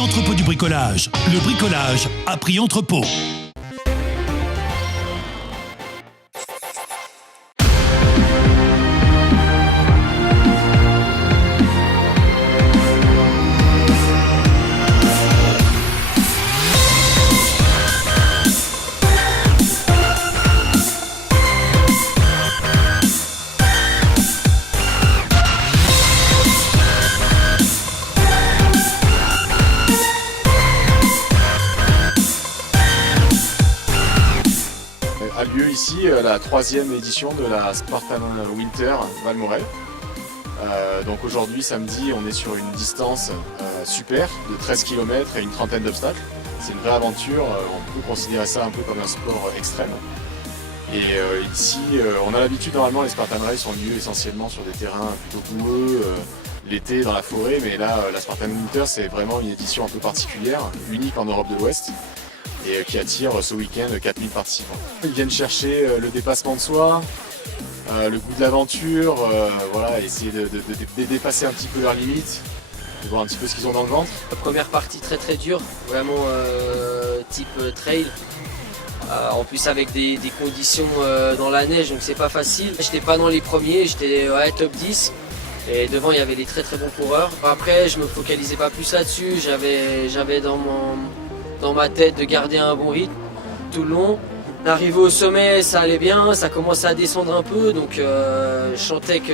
L'entrepôt du bricolage. Le bricolage à prix entrepôt. A lieu ici la 3e édition de la Spartan Winter Valmorel. Donc aujourd'hui, samedi, on est sur une distance super de 13 km et une trentaine d'obstacles. C'est une vraie aventure, on peut considérer ça un peu comme un sport extrême. Et ici, on a l'habitude, normalement, les Spartan Race ont lieu essentiellement sur des terrains plutôt boueux, l'été dans la forêt, mais là, la Spartan Winter, c'est vraiment une édition un peu particulière, unique en Europe de l'Ouest, et qui attire ce week-end 4000 participants. Ils viennent chercher le dépassement de soi, le goût de l'aventure, voilà, essayer de dépasser un petit peu leurs limites, de voir un petit peu ce qu'ils ont dans le ventre. La première partie très dure, vraiment type trail. En plus avec des conditions dans la neige, donc c'est pas facile. J'étais pas dans les premiers, j'étais top 10. Et devant il y avait des très bons coureurs. Après je me focalisais pas plus là-dessus, j'avais dans ma tête de garder un bon rythme tout le long. Arrivé au sommet, ça allait bien, ça commençait à descendre un peu, donc je sentais que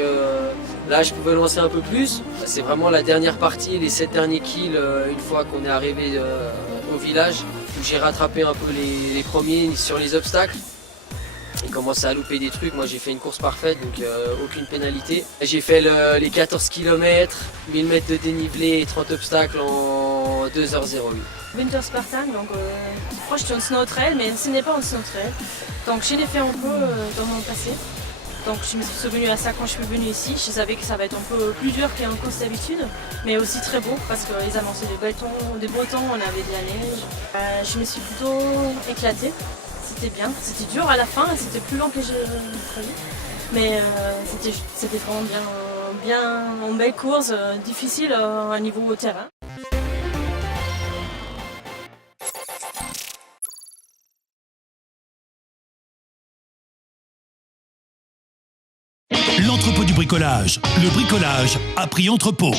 là je pouvais lancer un peu plus. C'est vraiment la dernière partie, les 7 derniers kills, une fois qu'on est arrivé au village, où j'ai rattrapé un peu les premiers sur les obstacles. Ils commençaient à louper des trucs, moi j'ai fait une course parfaite, donc aucune pénalité. J'ai fait les 14 km, 1000 mètres de dénivelé et 30 obstacles en 2h08. Winter Spartan, donc proche d'un snow trail, mais ce n'est pas un snow trail. Donc je l'ai fait un peu dans mon passé. Donc je me suis souvenue à ça quand je suis venue ici. Je savais que ça va être un peu plus dur qu'un course d'habitude, mais aussi très beau parce qu'ils annonçaient des beaux temps, on avait de la neige. Je me suis plutôt éclatée. C'était bien, c'était dur à la fin, c'était plus long que je prévu. Mais c'était vraiment bien, une belle course, difficile à niveau terrain. L'entrepôt du bricolage. Le bricolage à prix entrepôt.